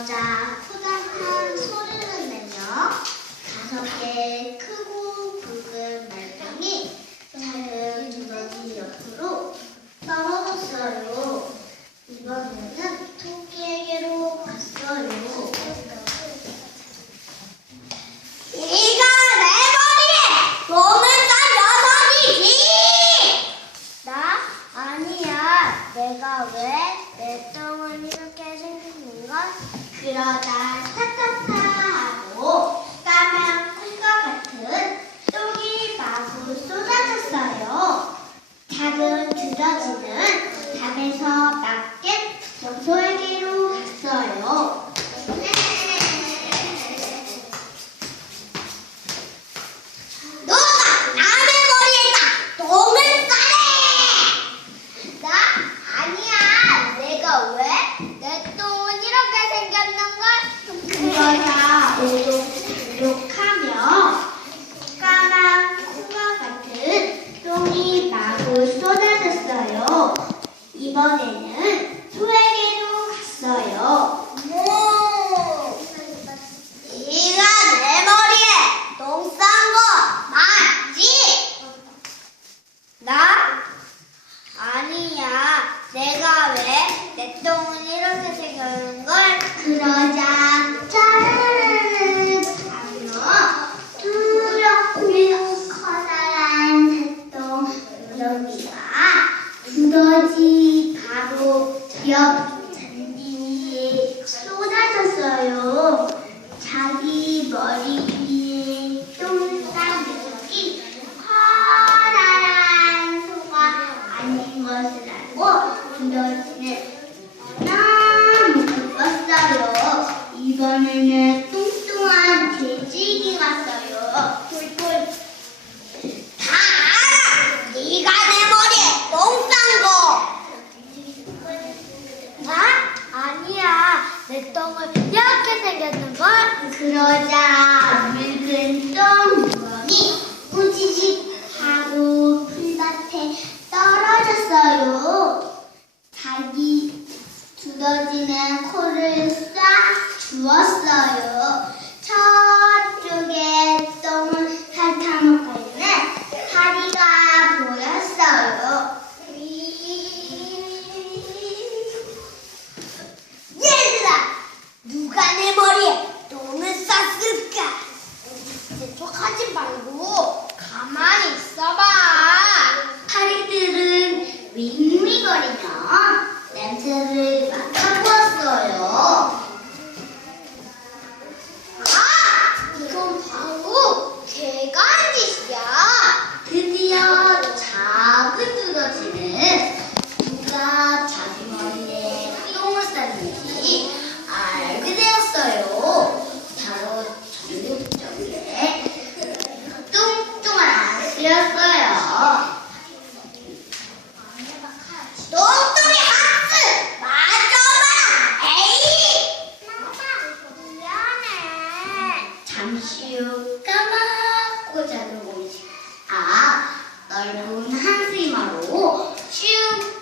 그러자 푸닥한 소리를 내며 다섯 개의 크고 굵은 말랑이 작은 두더지 옆으로 떨어졌어요. 이번에는 토끼에게로 갔어요. 하며 까만 콩과 같은 똥이 마구 쏟아졌어요. 이번에는 소에게도 갔어요. 네가 내 머리에 똥 싼 거 맞지? 나? 아니야. 내가 왜 내 똥을 이렇게 생겼는 걸? 그러자. 이번에는 잠시후 까맣고 작은 공식 아 넓은 한스이마로 슈